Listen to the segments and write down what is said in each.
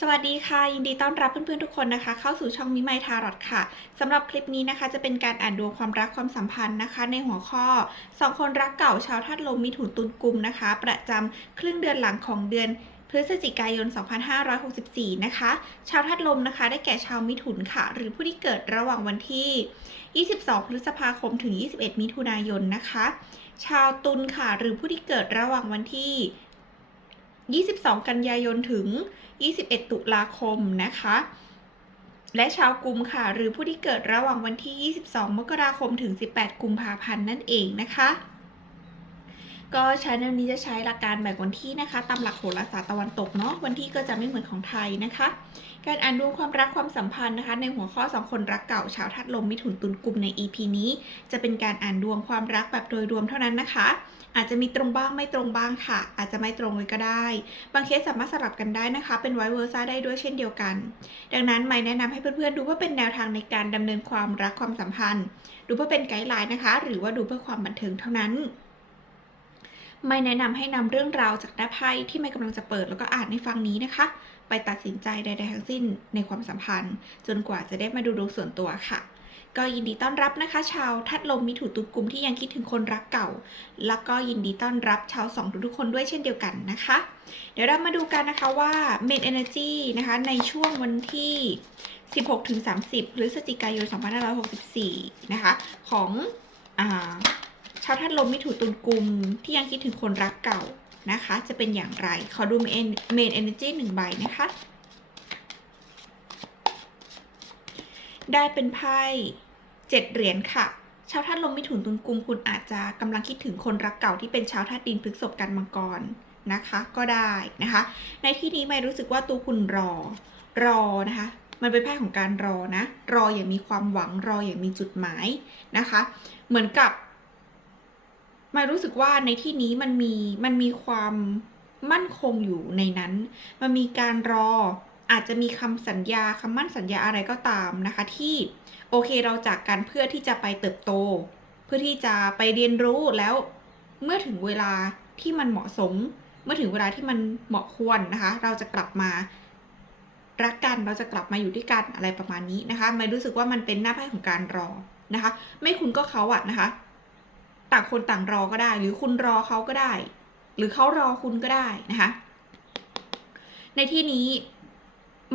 สวัสดีค่ะ ยินดีต้อนรับเพื่อนๆทุกคนนะคะ เข้าสู่ช่องมิไมทารอตค่ะสำหรับคลิปนี้นะคะ จะเป็นการอ่านดวงความรักความสัมพันธ์นะคะ ในหัวข้อสองคนรักเก่าชาวธาตุลมมิถุนตุลกุมนะคะ ประจำครึ่งเดือนหลังของเดือนพฤศจิกายน 2564 นะคะ ชาวธาตุลมนะคะ ได้แก่ชาวมิถุนค่ะ หรือผู้ที่เกิดระหว่างวันที่ 22 พฤษภาคม ถึง 21 มิถุนายนนะคะ ชาวตุลค่ะ หรือผู้ที่เกิดระหว่างวันที่ 22 กันยายนถึง 21 ตุลาคมนะคะ และชาวกุมค่ะ หรือผู้ที่เกิดระหว่างวันที่ 22 มกราคมถึง 18 กุมภาพันธ์นั่นเองนะคะ ก็ชาแนลนี้จะใช้หลักการแบ่งวันที่นะคะ ตามหลักโหราศาสตร์ตะวันตกเนาะ วันที่ก็จะไม่เหมือนของไทยนะคะ การอ่านดวงความรักความสัมพันธ์นะคะ ในหัวข้อสองคนรักเก่าชาวธาตุลมมิถุนตุลกลุ่มใน EP นี้ จะเป็นการอ่านดวงความรักแบบโดยรวมเท่านั้นนะคะ อาจจะมีตรงบ้างไม่ตรงบ้างค่ะ อาจจะไม่ตรงเลยก็ได้ บางเคสสามารถสลับกันได้นะคะ เป็นไวเวอร์ซ่าได้ด้วยเช่นเดียวกัน ดังนั้นไม่แนะนำให้เพื่อนๆดูเพื่อเป็นแนวทางในการดำเนินความรักความสัมพันธ์ ดูเพื่อเป็นไกด์ไลน์นะคะ หรือว่าดูเพื่อความบันเทิงเท่านั้น ไม่แนะนำให้นำเรื่องราวจากหน้าไพ่ที่ไม่กำลังจะเปิดแล้วก็อ่านในฟังนี้นะคะ ไปตัดสินใจใดๆทั้งสิ้นในความสัมพันธ์ จนกว่าจะได้มาดูดวงส่วนตัวค่ะ ก็ยินดีต้อนรับนะคะ ชาวทัดลมมิถุตุลกุมที่ยังคิดถึงคนรักเก่า แล้วก็ยินดีต้อนรับชาวสองทุกๆคนด้วยเช่นเดียวกันนะคะ เดี๋ยวเรามาดูกันนะคะว่า Main Energy นะคะในช่วงวันที่ 16ถึง30พฤศจิกายน 2564 นะคะ ของอ่า ชาวทัดลมมิถุนตุลกุม ที่ยังคิดถึงคนรักเก่านะคะ จะเป็นอย่างไร ขอดู Main Main Energy หนึ่งใบนะคะ ได้เป็นไพ่เจ็ดเหรียญค่ะ ชาวธาตุลมมิถุนตุลกุม คุณอาจจะกำลังคิดถึงคนรักเก่าที่เป็นชาวธาตุดินพฤกษภกันมังกรนะคะก็ได้นะคะ ในที่นี้ไม่รู้สึกว่าตัวคุณรอรอนะคะมันเป็นไพ่ของการรอนะ รออย่างมีความหวังรออย่างมีจุดหมายนะคะ เหมือนกับ ไม่รู้สึกว่าในที่นี้มันมีมันมีความมั่นคงอยู่ในนั้น มันมีการรออาจจะมีคำสัญญาคำมั่นสัญญาอะไรก็ตามนะคะ ที่โอเคเราจากกันเพื่อที่จะไปเติบโต เพื่อที่จะไปเรียนรู้แล้วเมื่อถึงเวลาที่มันเหมาะสม เมื่อถึงเวลาที่มันเหมาะควรนะคะ เราจะกลับมารักกันเราจะกลับมาอยู่ด้วยกันอะไรประมาณนี้นะคะ ไม่รู้สึกว่ามันเป็นหน้าไพ่ของการรอนะคะ ไม่คุณก็เขาอะนะคะ ต่างคนต่างรอก็ได้ หรือคุณรอเขาก็ได้ หรือเขารอคุณก็ได้นะคะ ในที่นี้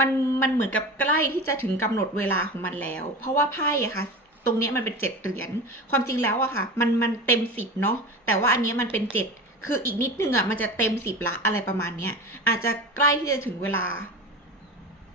มันมันเหมือนกับใกล้ที่จะถึงกำหนดเวลาของมันแล้ว เพราะว่าไพ่อะค่ะ ตรงนี้มันเป็นเจ็ดเหรียญความจริงแล้วอะค่ะ มันมันเต็มสิบเนาะแต่ว่าอันนี้มันเป็นเจ็ดคืออีกนิดนึงอะมันจะเต็มสิบละอะไรประมาณเนี้ยอาจจะใกล้ที่จะถึงเวลา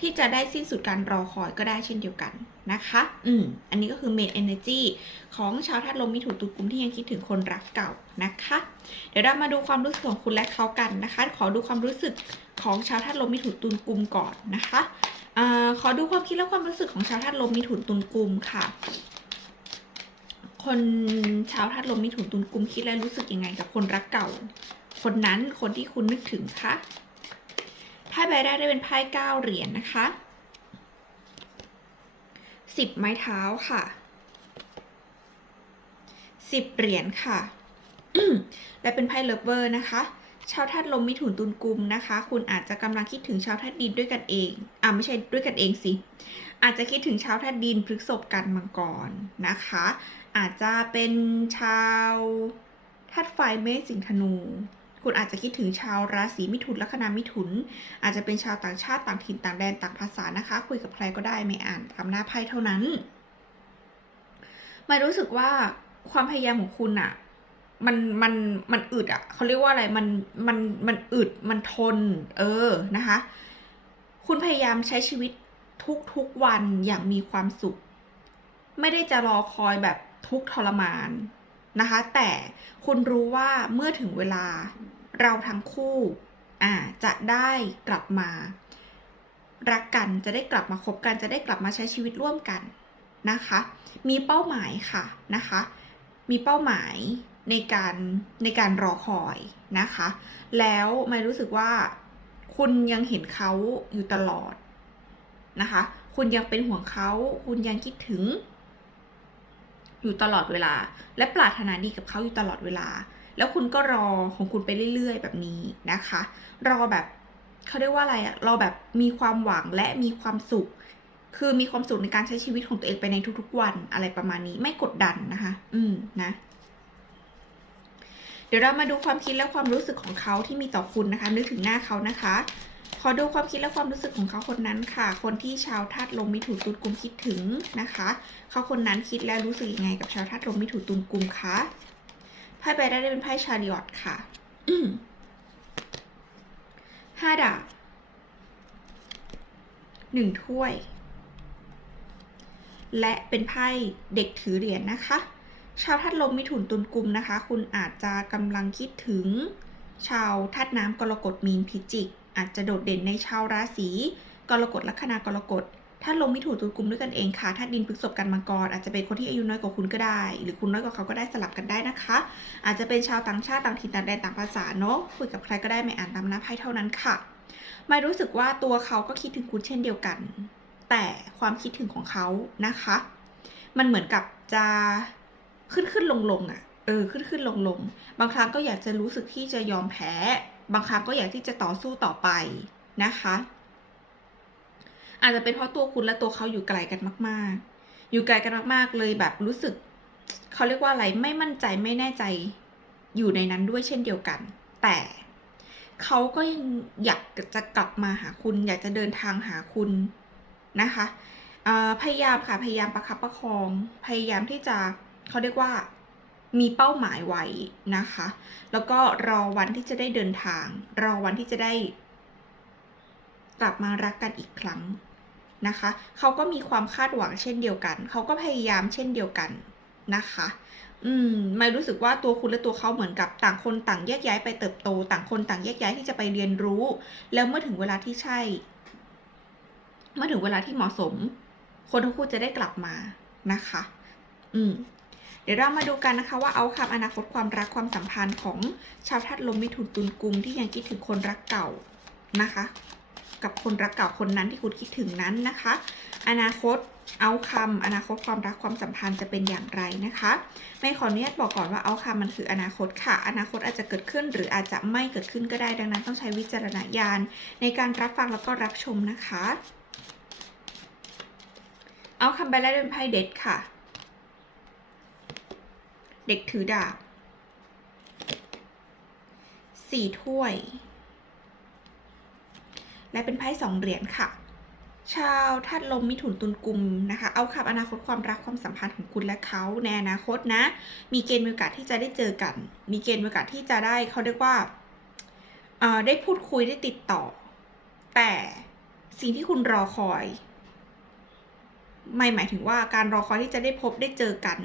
ที่จะได้สิ้นสุดการรอคอยก็ได้เช่นเดียวกัน นะคะ อืม อันนี้ก็คือ main energy ของชาวธาตุลมมิถุนตุลกุมที่ยังคิดถึงคนรักเก่านะคะ เดี๋ยวเรามาดูความรู้สึกของคุณและเขากันนะคะ ขอดูความรู้สึกของชาวธาตุลมมิถุนตุลกุมก่อนนะคะอาขอดูความคิดและความรู้สึกของชาวธาตุลมมิถุนตุลกุมค่ะ คนชาวธาตุลมมิถุนตุลกุมคิดและรู้สึกยังไงกับคนรักเก่า คนนั้นคนที่คุณนึกถึงคะไพ่ใบแรกได้เป็นไพ่เก้าเหรียญนะคะ สิบไม้เท้าค่ะสิบเหรียญค่ะ และเป็นไพ่เลิฟเวอร์นะคะ ชาวธาตุลมมิถุนตุลกุมนะคะ คุณอาจจะกำลังคิดถึงชาวธาตุดินด้วยกันเอง อ่าไม่ใช่ด้วยกันเองสิ อาจจะคิดถึงชาวธาตุดินพฤษภกันมังกรนะคะ อาจจะเป็นชาวธาตุไฟเมษสิงธนู คุณอาจจะคิดถึงชาวราศีมิถุนลัคนามิถุน อาจจะเป็นชาวต่างชาติต่างถิ่นต่างแดนต่างภาษานะคะ คุยกับใครก็ได้ไม่อ่านตามหน้าไพ่เท่านั้นไม่รู้สึกว่าความพยายามของคุณอะมันมันมันอึดอะเขาเรียกว่าอะไรมันมันมันอึดมันทน เออนะคะ คุณพยายามใช้ชีวิตทุกทุกวันอย่างมีความสุข ไม่ได้จะรอคอยแบบทุกทรมาน นะคะ แต่คุณรู้ว่าเมื่อถึงเวลาเราทั้งคู่อ่าจะได้กลับมา รักกันจะได้กลับมาคบกันจะได้กลับมาใช้ชีวิตร่วมกันนะคะ มีเป้าหมายค่ะนะคะ มีเป้าหมายในการในการรอคอยนะคะ แล้วไม่รู้สึกว่าคุณยังเห็นเขาอยู่ตลอดนะคะ คุณยังเป็นห่วงเขา คุณยังคิดถึง อยู่ตลอดเวลา และปรารถนาดีกับเขาอยู่ตลอดเวลา แล้วคุณก็รอของคุณไปเรื่อย ๆ แบบนี้นะคะ รอแบบเขาเรียกว่าอะไรอะเราแบบมีความหวังและมีความสุข คือมีความสุขในการใช้ชีวิตของตัวเองไปในทุกๆวันอะไรประมาณนี้ไม่กดดันนะคะ อืมนะเดี๋ยวเรามาดูความคิดและความรู้สึกของเขาที่มีต่อคุณนะคะ นึกถึงหน้าเขานะคะ ขอดูความคิดและความรู้สึกของเขาคนนั้นค่ะ คนที่ชาวธาตุลมมิถุนตุลกุมคิดถึงนะคะ เขาคนนั้นคิดและรู้สึกยังไงกับชาวธาตุลมมิถุนตุลกุมคะไพ่ใบแรกได้เป็นไพ่ชาริออตค่ะห้าดาบหนึ่งถ้วย และเป็นไพ่เด็กถือเหรียญนะคะ ชาวธาตุลมมิถุนตุลกุมนะคะ คุณอาจจะกำลังคิดถึง ชาวธาตุน้ำกรกฎมีนพิจิก อาจจะโดดเด่นในชาวราศีกรกฎลัคนากรกฎถ้าลมมิถุนตุลกุมด้วยกันเองค่ะธาดินพฤษภกันมังกรอาจจะเป็นคนที่อายุน้อยกว่าคุณก็ได้ หรือคุณน้อยกว่าเขาก็ได้สลับกันได้นะคะ อาจจะเป็นชาวต่างชาติต่างถิ่นต่างแดนต่างภาษาเนาะคุยกับใครก็ได้ไม่อ่านตามหน้าไพ่เท่านั้นค่ะไม่รู้สึกว่าตัวเขาก็คิดถึงคุณเช่นเดียวกัน แต่ความคิดถึงของเขานะคะ มันเหมือนกับจะขึ้นขึ้นลงลงอะ่ะเออขึ้นขึ้นลงลงบางครั้งก็อยากจะรู้สึกที่จะยอมแพ้ บางครั้งก็อยากที่จะต่อสู้ต่อไปนะคะ อาจจะเป็นเพราะตัวคุณและตัวเขาอยู่ไกลกันมาก ๆ อยู่ไกลกันมาก ๆ เลยแบบรู้สึกเขาเรียกว่าอะไรไม่มั่นใจไม่แน่ใจอยู่ในนั้นด้วยเช่นเดียวกัน แต่เขาก็ยังอยากจะกลับมาหาคุณ อยากจะเดินทางหาคุณนะคะพยายามค่ะพยายามประคับประคอง พยายามที่จะเขาเรียกว่า มีเป้าหมายไว้นะคะ แล้วก็รอวันที่จะได้เดินทาง รอวันที่จะได้ กลับมารักกันอีกครั้งนะคะ เขาก็มีความคาดหวังเช่นเดียวกัน เขาก็พยายามเช่นเดียวกันนะคะ อืม ไม่รู้สึกว่าตัวคุณและตัวเขาเหมือนกับต่างคนต่างแยกย้ายไปเติบโต ต่างคนต่างแยกย้ายที่จะไปเรียนรู้ แล้วเมื่อถึงเวลาที่ใช่ เมื่อถึงเวลาที่เหมาะสม คนทั้งคู่จะได้กลับมานะคะ อืม เดี๋ยวเรามาดูกันนะคะว่าเอาคำอนาคตความรักความสัมพันธ์ของชาวธาตุลมมิถุนตุลกุมที่ยังคิดถึงคนรักเก่านะคะ กับคนรักเก่าคนนั้นที่คุณคิดถึงนั้นนะคะ อนาคตเอาคำอนาคตความรักความสัมพันธ์จะเป็นอย่างไรนะคะไม่ขออนุญาตบอกก่อนว่าเอาคำมันคืออนาคตค่ะ อนาคตอาจจะเกิดขึ้นหรืออาจจะไม่เกิดขึ้นก็ได้ดังนั้น ต้องใช้วิจารณญาณในการรับฟังแล้วก็รับชมนะคะ เอาคำใบแรกเป็นไพ่เด็ดค่ะ เด็กถือดาบสี่ถ้วย และเป็นไพ่สองเหรียญค่ะ ชาวธาตุลมมิถุนตุลกุมนะคะ เอาคำอนาคตความรักความสัมพันธ์ของคุณและเขาในอนาคตนะ มีเกณฑ์โอกาสที่จะได้เจอกัน มีเกณฑ์โอกาสที่จะได้เขาเรียกว่าได้พูดคุยได้ติดต่อ แต่สิ่งที่คุณรอคอย ไม่หมายถึงว่าการรอคอยที่จะได้พบได้เจอกัน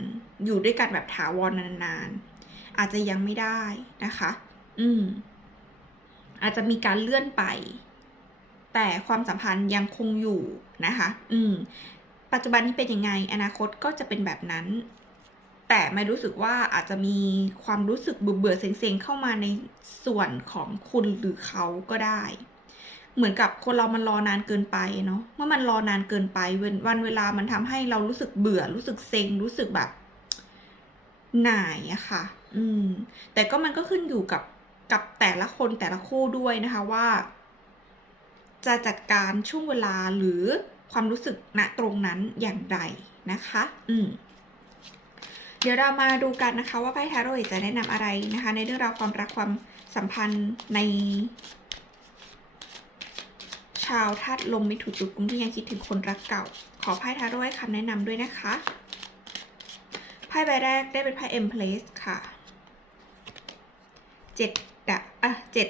อยู่ด้วยกันแบบถาวรนานๆ อาจจะยังไม่ได้นะคะ อืม อาจจะมีการเลื่อนไป แต่ความสัมพันธ์ยังคงอยู่นะคะ อืม ปัจจุบันนี้เป็นยังไง อนาคตก็จะเป็นแบบนั้น แต่ไม่รู้สึกว่าอาจจะมีความรู้สึกเบื่อเบื่อๆเซ็งๆเข้ามาในส่วนของคุณหรือเขาก็ได้ เหมือนกับคนเรามันรอนานเกินไปเนาะเมื่อมันรอนานเกินไปวันเวลามันทำให้เรารู้สึกเบื่อ รู้สึกเซ็งรู้สึกแบบหน่ายอะค่ะ อืม แต่ก็มันก็ขึ้นอยู่กับกับแต่ละคนแต่ละคู่ด้วยนะคะว่า จะจัดการช่วงเวลาหรือความรู้สึกณตรงนั้นอย่างไรนะคะ อืมเดี๋ยวเรามาดูกันนะคะ ว่าไพ่ทาโร่จะแนะนำอะไรนะคะ ในเรื่องราวความรักความสัมพันธ์ใน ชาวธาตุลมมิถุนตุลกุมที่ยังคิดถึงคนรักเก่า ขอไพ่ทาโร่ให้คำแนะนำด้วยนะคะ ไพ่ใบแรกได้เป็นไพ่เอ็มเพลสค่ะเจ็ดดะอะเจ็ด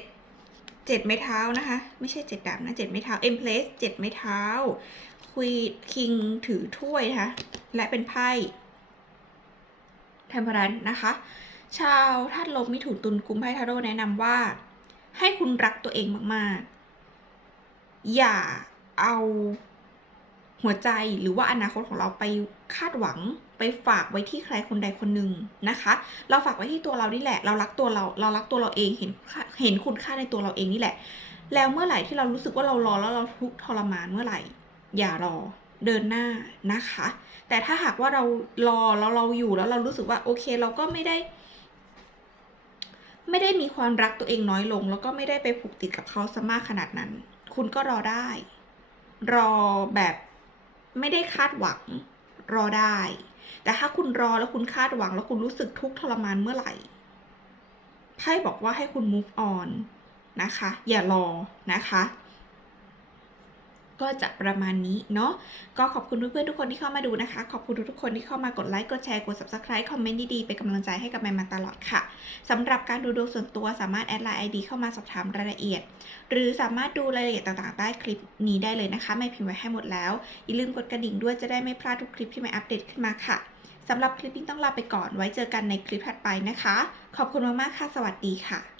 เจ็ดไม้เท้านะคะ ไม่ใช่เจ็ดดาบนะเจ็ดไม้เท้าเอ็มเพลสเจ็ดไม้เท้าคุยคิงถือถ้วยนะคะและเป็นไพ่เทมเพรันนะคะ ชาวธาตุลมมิถุนตุลกุมไพ่ทาโร่แนะนำว่า ให้คุณรักตัวเองมากๆ อย่าเอาหัวใจหรือว่าอนาคตของเราไปคาดหวังไปฝากไว้ที่ใครคนใดคนหนึ่งนะคะ เราฝากไว้ที่ตัวเรานี่แหละ เรารักตัวเราเรารักตัวเราเองเห็นเห็นคุณค่าในตัวเราเองนี่แหละ แล้วเมื่อไหร่ที่เรารู้สึกว่าเรารอแล้วเราทุกข์ทรมานเมื่อไหร่ อย่ารอเดินหน้านะคะ แต่ถ้าหากว่าเรารอแล้วเราอยู่แล้วเรารู้สึกว่าโอเคเราก็ไม่ได้ ไม่ได้มีความรักตัวเองน้อยลง แล้วก็ไม่ได้ไปผูกติดกับเขาซะมากขนาดนั้น คุณก็รอได้ รอแบบไม่ได้คาดหวัง รอได้ แต่ถ้าคุณรอแล้วคุณคาดหวัง แล้วคุณรู้สึกทุกข์ทรมานเมื่อไหร่ไพ่บอกว่าให้คุณ move on นะคะ อย่ารอนะคะ ก็จะประมาณนี้เนาะก็ขอบคุณเพื่อนๆทุกคนที่เข้ามาดูนะคะ ขอบคุณทุกๆคนที่เข้ามากดไลค์กดแชร์กด subscribe คอมเมนต์ดีๆเป็นกำลังใจให้กับแมนมาตลอดค่ะสำหรับการดูดวงส่วนตัวสามารถแอดไลน์ ID เข้ามาสอบถามรายละเอียด หรือสามารถดูรายละเอียดต่างๆ ใต้คลิปนี้ได้เลยนะคะไม่พิมพ์ไว้ให้หมดแล้วอย่าลืมกดกระดิ่งด้วยจะได้ไม่พลาดทุกคลิปที่แม่อัปเดตขึ้นมาค่ะสำหรับคลิปนี้ต้องลาไปก่อนไว้เจอกันในคลิปถัดไปนะคะ ขอบคุณมากๆค่ะ สวัสดีค่ะ